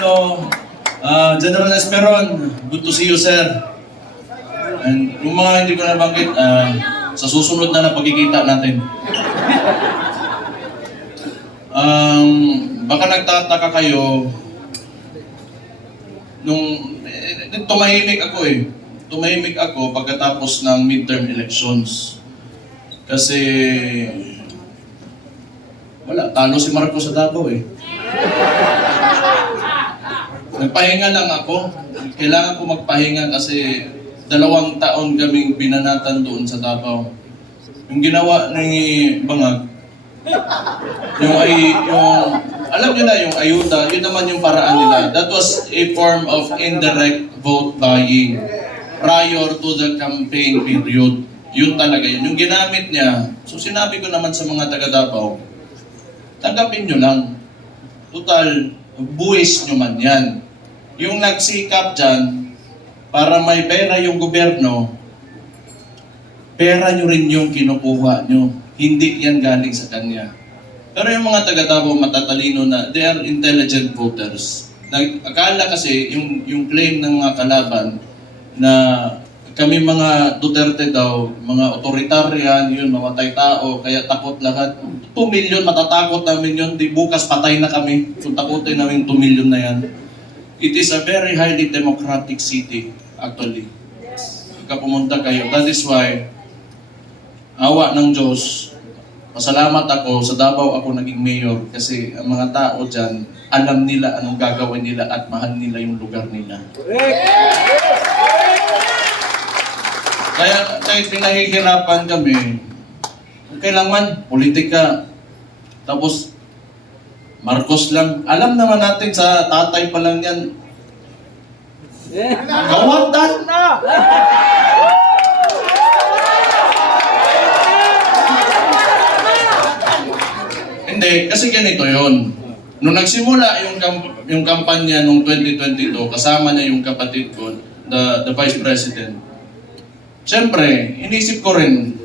No, General Esperon, good to see you, sir. And yung mga hindi ko nabanggit, sa susunod na pagkikita natin. Baka nagtataka kayo, tumahimik ako eh. Tumahimik ako pagkatapos ng midterm elections. Kasi, wala, talo si Marcos sa Davao eh. Nagpahinga lang ako. Kailangan ko magpahinga kasi 2 taon kaming binanatan doon sa Davao. Yung ginawa ni Bangag, alam nyo na yung ayuda, yun naman yung paraan nila. That was a form of indirect vote buying prior to the campaign period. Yun talaga yun. Yung ginamit niya, so sinabi ko naman sa mga taga Davao, tanggapin nyo lang. Total, buwis nyo man yan. Yung nagsikap dyan, para may pera yung gobyerno, pera nyo rin yung kinukuha nyo. Hindi yan galing sa kanya. Pero yung mga taga-Davao matatalino na, they are intelligent voters. Akala kasi, yung claim ng mga kalaban, na kami mga Duterte daw, mga authoritarian, yun, mamatay tao, kaya takot lahat. 2 million, matatakot namin yun. Di bukas patay na kami. Kung takutin namin 2 million na yan. It is a very highly democratic city, actually. Pagka pumunta kayo. That is why, awa ng Diyos, pasalamat ako, sa Davao ako naging mayor kasi ang mga tao dyan, alam nila anong gagawin nila at mahal nila yung lugar nila. Kaya kahit pinahihirapan kami, kailangan politika. Tapos, Marcos lang. Alam naman natin sa tatay pa lang yan. Kawatan na! Hindi, kasi ganito yon. Nung nagsimula yung kampanya noong 2022, kasama niya yung kapatid ko, the Vice President. Siyempre, inisip ko rin,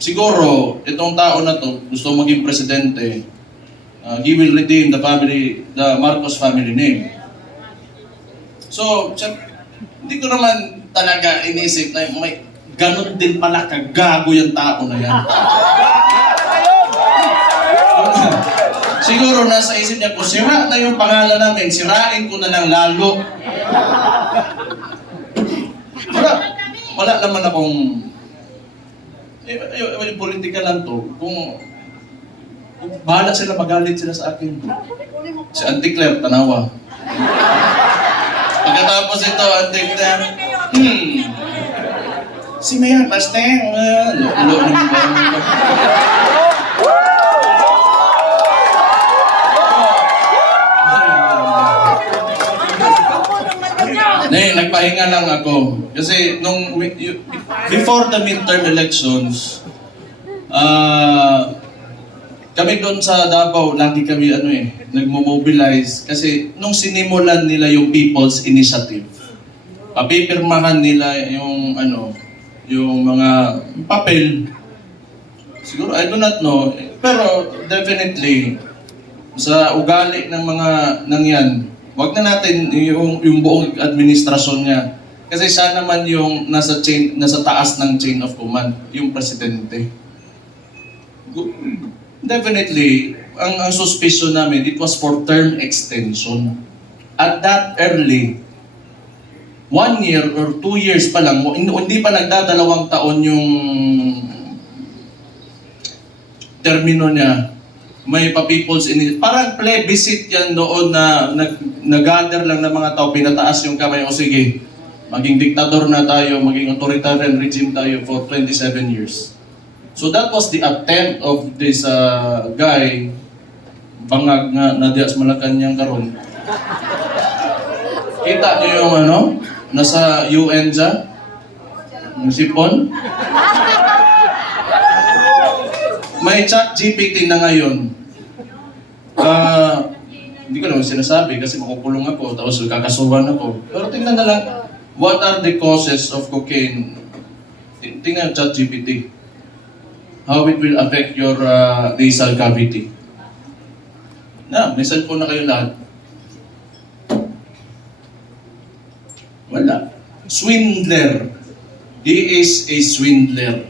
siguro, itong tao na to, gusto maging presidente, he will redeem the Marcos family name. So, hindi ko naman talaga inisip na may ganun din pala kagago yung tao na yan. Siguro nasa isip niya, kung sira na yung pangalan namin, sirain ko na lang lalo. Wala naman akong politika lang to. Kung bahala sila, magalit sila sa akin. Si Auntie Claire, tanawa. Pagkatapos ito, Auntie Claire, si Mayor Basteng, lo naman. Nagpahinga lang ako. Kasi before the midterm elections, kami doon sa Davao, lagi kami nagmo-mobilize. Kasi nung sinimulan nila yung People's Initiative, papipirmahan nila yung mga papel. Siguro, I do not know. Pero definitely, sa ugali ng mga nangyan, wag na natin yung buong administrasyon niya. Kasi siya naman yung nasa taas ng chain of command, yung presidente. Definitely, ang suspicion namin, it was for term extension. At that early, 1 year or 2 years pa lang, hindi pa nagdadalawang taon yung termino niya, may pa-people's initiative. Parang plebiscite yan doon na nag-gather lang ng mga tao, pinataas yung kamay, o sige, maging diktador na tayo, maging authoritarian regime tayo for 27 years. So that was the attempt of this guy, Bangag nga na dias Malacanang karon. Kita niyo yung nasa UN dyan? Yung sipon? May ChatGPT na ngayon. Hindi ko naman sinasabi kasi makukulong ako, tapos kakasuhan ako. Pero tingnan na lang, what are the causes of cocaine? Tingnan ChatGPT. How it will affect your nasal cavity. May cellphone na kayo lahat. Wala. Swindler. He is a swindler.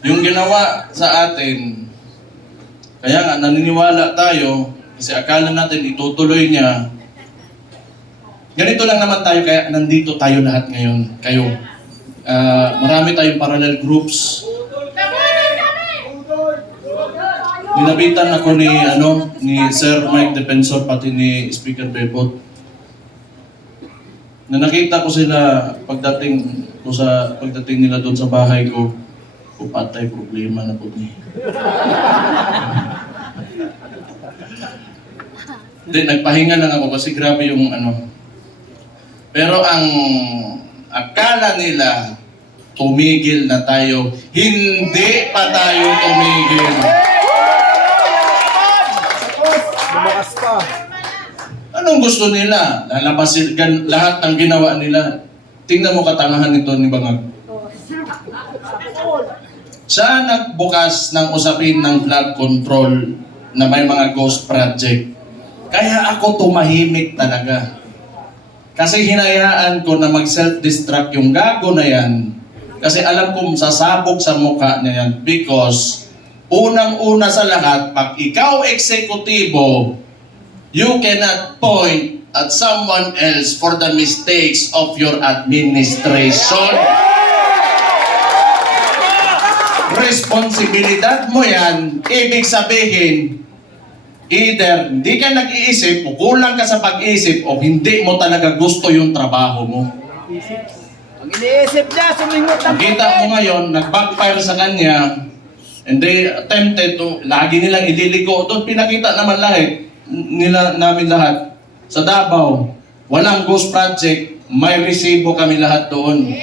Yung ginawa sa atin, kaya nga naniniwala tayo, kasi akala natin itutuloy niya. Ganito lang naman tayo, kaya nandito tayo lahat ngayon. Kayo. Marami tayong parallel groups. Nilapitan ako ni Sir Mike Defensor, pati ni Speaker Bebot. Na nakita ko sila pagdating nila doon sa bahay ko, patay, problema na po niya. Hindi, nagpahinga lang ako kasi grabe yung Pero ang akala nila, tumigil na tayo. Hindi pa tayo tumigil. Lumakas pa. Anong gusto nila? Lalabasin lahat ng ginawa nila. Tingnan mo katangahan nito ni Bangag. Siya nagbukas ng usapin ng flood control na may mga ghost project. Kaya ako tumahimik talaga. Kasi hinayaan ko na mag-self-destruct yung gago na yan. Kasi alam kong sasabog sa mukha niya yan. Because, unang-una sa lahat, pag ikaw eksekutibo, you cannot point at someone else for the mistakes of your administration. Responsibilidad mo yan, ibig sabihin, either hindi ka nag-iisip o kulang ka sa pag-iisip o hindi mo talaga gusto yung trabaho mo. Ang iniisip niya, sumingot ang Kita mo ngayon, nag-backfire sa kanya, and they attempted to, lagi nilang ililiko. Doon pinakita naman namin lahat. Sa Davao, walang ghost project, may resibo kami lahat doon.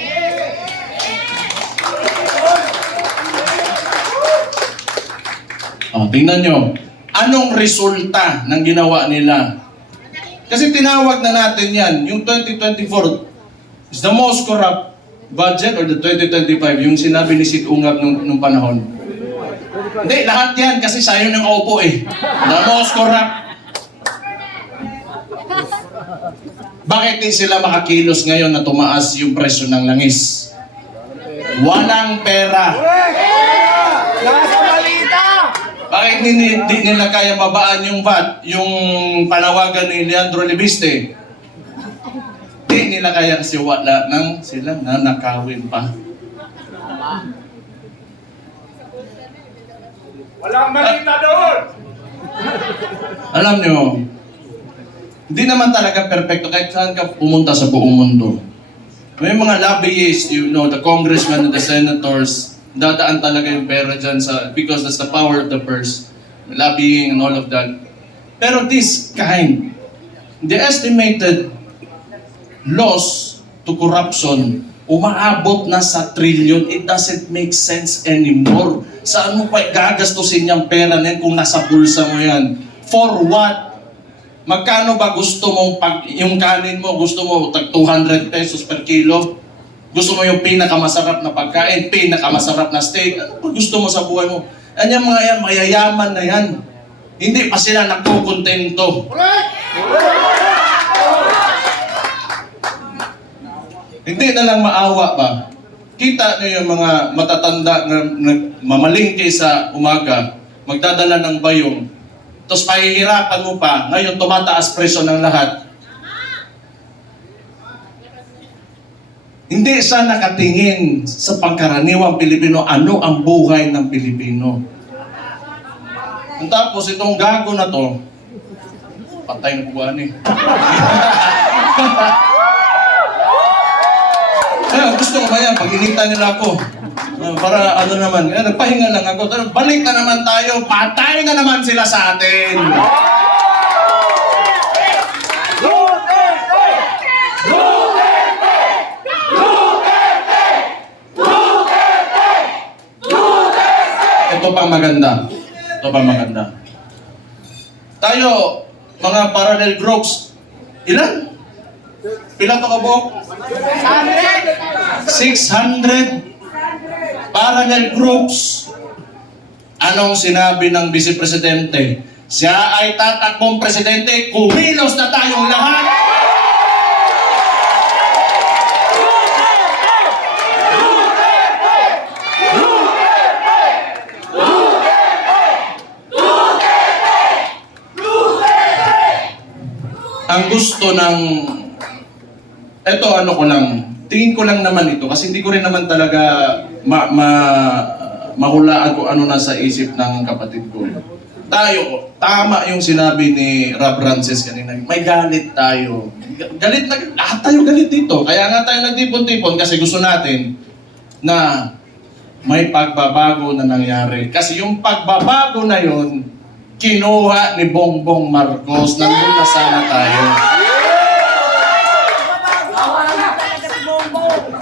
Tingnan nyo, anong resulta ng ginawa nila? Kasi tinawag na natin yan, yung 2024 is the most corrupt budget or the 2025, yung sinabi ni Sid Ungab nung panahon. Hindi, lahat yan kasi sayo ng opo eh. The most corrupt. Bakit di sila makakilos ngayon na tumaas yung presyo ng langis? Walang pera. nasa balita! Bakit di nila kaya babaan yung VAT, yung panawagan ni Leandro Libiste? Di nila kaya kasi wala nang sila nanakawin pa. Walang balita doon! Alam nyo, hindi naman talaga perfecto kahit saan ka pumunta sa buong mundo. May mga lobbyists, the congressmen and the senators, dadaan talaga yung pera dyan because that's the power of the purse. Lobbying and all of that. Pero this kind, the estimated loss to corruption, umaabot na sa trillion. It doesn't make sense anymore. Saan mo pa gagastusin yung pera na yan kung nasa bulsa mo yan? For what? Magkano ba gusto mong yung kanin mo, gusto mo tag 200 pesos per kilo? Gusto mo yung pinakamasarap na pagkain, pinakamasarap na steak? Ano ba gusto mo sa buhay mo? Yan mga yan, mayayaman na yan. Hindi pa sila nagkukontento. Hindi na lang maawa ba? Kita nyo yung mga matatanda na mamalingki sa umaga, magdadala ng bayong, tapos pahihirapan mo pa, ngayon tumataas presyo ng lahat. Hindi siya nakatingin sa pangkaraniwang Pilipino, ano ang buhay ng Pilipino. Tapos itong gago na to, patay na buwan eh. Gusto ko ba yan? Pag-initan nila ako. Para naman, nagpahinga lang ako. Balik na naman tayo, patay na naman sila sa atin. Ito pang maganda. Tayo, mga parallel groups, ilan? Pila to ka buok? 600 parallel groups. Anong sinabi ng Vice Presidente? siya ay tatakbong presidente, kumilos na tayong lahat. Ang gusto ng... Ito ano ko lang, tingin ko lang naman ito kasi hindi ko rin naman talaga mahulaan kung ano nasa isip ng kapatid ko. Tayo, tama yung sinabi ni Rob Francis kanina, may galit tayo. Galit na, lahat tayo galit dito. Kaya nga tayo nagtipon-tipon kasi gusto natin na may pagbabago na nangyari. Kasi yung pagbabago na yon kinuha ni Bongbong Marcos. Nandun na sana tayo.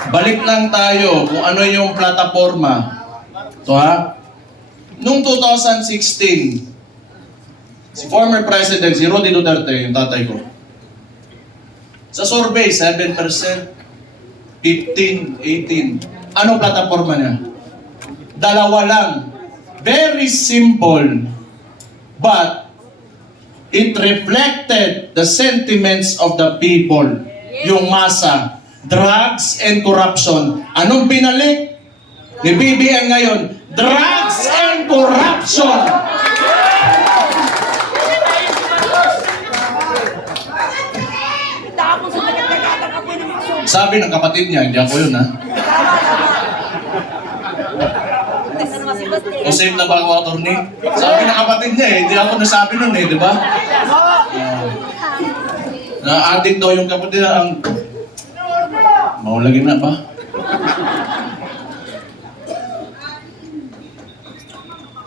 Balik lang tayo kung ano yung plataforma. So ha? Noong 2016, si former President, si Roddy Duterte, yung tatay ko, sa survey, 7%, 15, 18. Ano plataforma niya? Dalawa lang. Very simple. But it reflected the sentiments of the people. Yung masa. Drugs and corruption. Anong binalik ni BBM ngayon? Drugs and corruption! Sabi ng kapatid niya, hindi ako yun ha. O safe na ba ako, attorney? Sabi ng kapatid niya eh, hindi ako nasabi nun eh, di ba? Na-addict daw yung kapatid na ang... Maulagin na ba?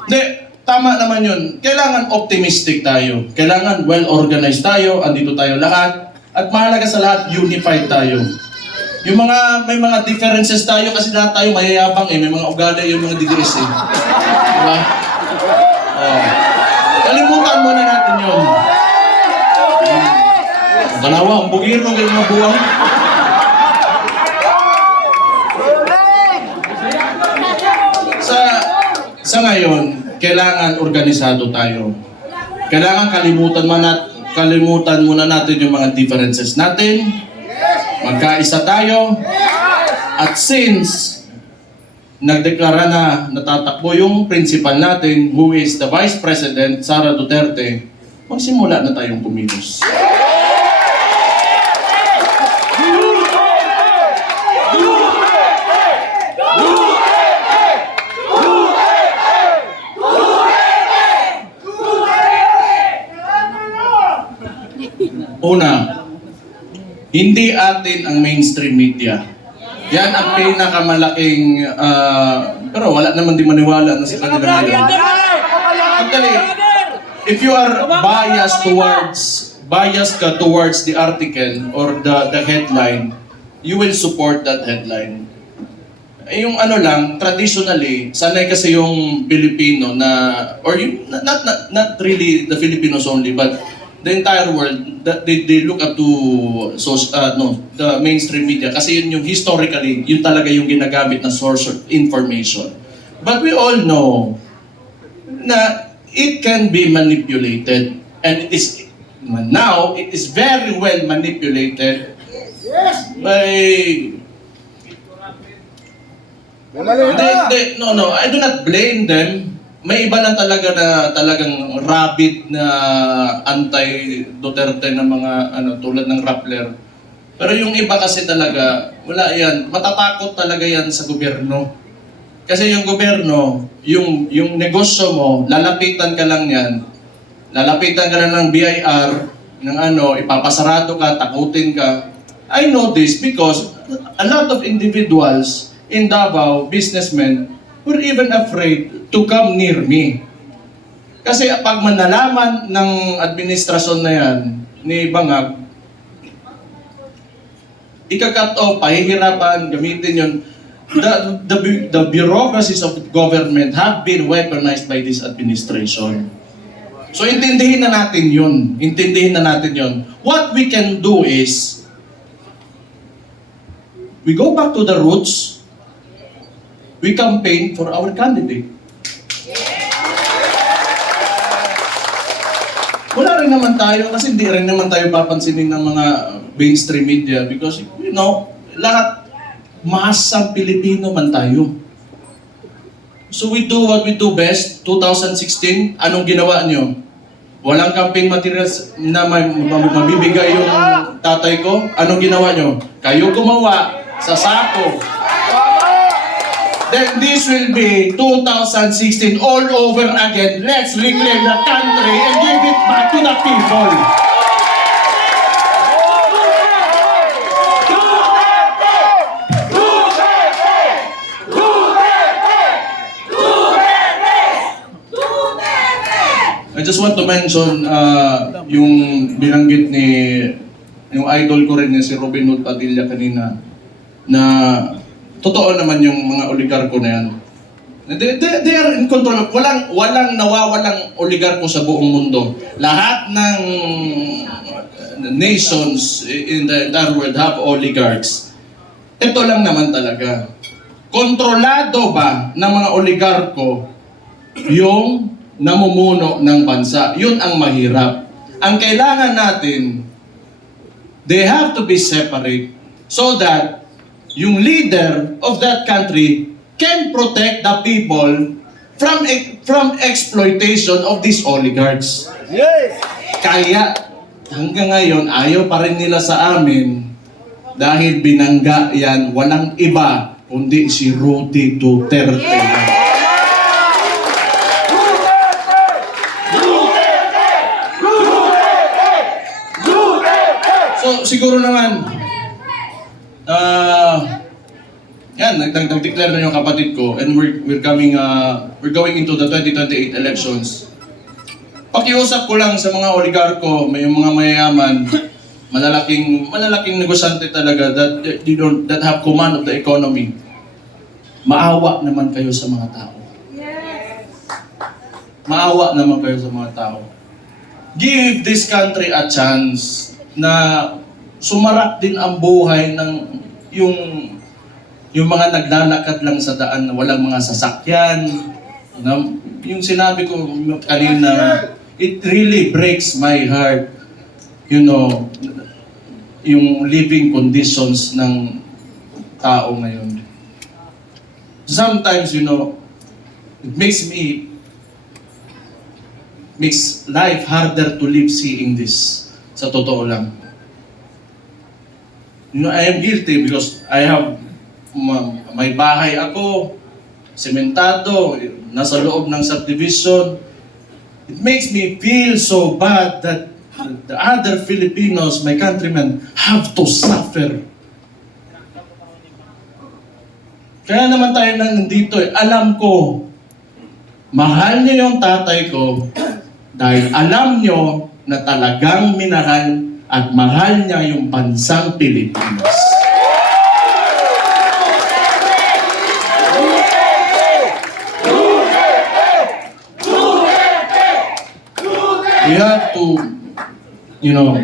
Hindi, tama naman yun. Kailangan optimistic tayo. Kailangan well-organized tayo, andito tayo lahat. At mahalaga sa lahat, unified tayo. Yung may mga differences tayo kasi lahat tayo mayayabang eh. May mga ugali yung mga DDS eh. Diba? Oh. Kalimutan muna natin yun. Dalawa, ang bugiro ng mga buwang. Sa ngayon, kailangan organisado tayo. Kailangan kalimutan muna natin yung mga differences natin. Magkaisa tayo. At since nagdeklara na natatakbo yung principal natin, who is the Vice President, Sara Duterte, magsimula na tayong kumilos. Una, hindi atin ang mainstream media. Yan ang pinakamalaking, pero wala naman din maniwala na sila nila ngayon. Actually, if you are biased ka towards the article or the headline, you will support that headline. Yung ano lang, traditionally, sanay kasi yung Pilipino na, or yung, not really the Filipinos only, but the entire world, they look up to the mainstream media kasi yun yung historically, yun talaga yung ginagamit na source of information. But we all know na it can be manipulated, and it is very well manipulated by... No, I do not blame them. May iba lang talaga na talagang rabid na anti-Duterte na mga tulad ng Rappler. Pero yung iba kasi talaga, wala yan. Matatakot talaga yan sa gobyerno. Kasi yung gobyerno, yung negosyo mo, lalapitan ka lang yan. Lalapitan ka lang ng BIR, ng ipapasarado ka, takutin ka. I know this because a lot of individuals in Davao, businessmen, were even afraid to come near me. Kasi pag manalaman ng administrasyon na yan, ni Bangag, ika-cut off, pahihirapan, gamitin yun. The bureaucracies of government have been weaponized by this administration. So intindihin na natin yun. Intindihin na natin yun. What we can do is, we go back to the roots. We campaign for our candidate. wala rin naman tayo, kasi hindi rin naman tayo papansinin ng mga mainstream media because, you know, lahat, masang Pilipino man tayo. So we do what we do best. 2016, anong ginawa nyo? Walang campaign materials na mabibigay yung tatay ko. Anong ginawa nyo? Kayo gumawa sa sako. Then this will be 2016 all over again. Let's reclaim the country and give it back to the people. I just want to mention yung binanggit ni yung idol ko rin si Robin Hood Padilla kanina na totoo naman yung mga oligarko na yan. They are in control. Walang nawawalang oligarko sa buong mundo. Lahat ng nations in the entire world have oligarchs. Ito lang naman talaga. Kontrolado ba ng mga oligarko yung namumuno ng bansa? Yun ang mahirap. Ang kailangan natin, they have to be separate so that yung leader of that country can protect the people from exploitation of these oligarchs. Yes! Kaya hanggang ngayon ayaw pa rin nila sa amin dahil binangga yan walang iba kundi si Rudy Duterte. So siguro naman yan, nag-declare na yung kapatid ko and we're going into the 2028 elections. Pakiusap ko lang sa mga oligarko, may mga mayayaman, malalaking negosyante talaga that have command of the economy. Maawa naman kayo sa mga tao. Maawa naman kayo sa mga tao. Give this country a chance na sumarap din ang buhay ng yung mga naglalakad lang sa daan na walang mga sasakyan. Yung sinabi ko kanina, it really breaks my heart, you know, yung living conditions ng tao ngayon. Sometimes, you know, it makes life harder to live seeing this. Sa totoo lang. You know, I am guilty because I have may bahay ako, sementado, nasa loob ng subdivision. It makes me feel so bad that the other Filipinos, my countrymen, have to suffer. Kaya naman tayo nandito alam ko, mahal niyo yung tatay ko dahil alam niyo na talagang minahal at mahal niya yung bansang Pilipinas. We have to, you know,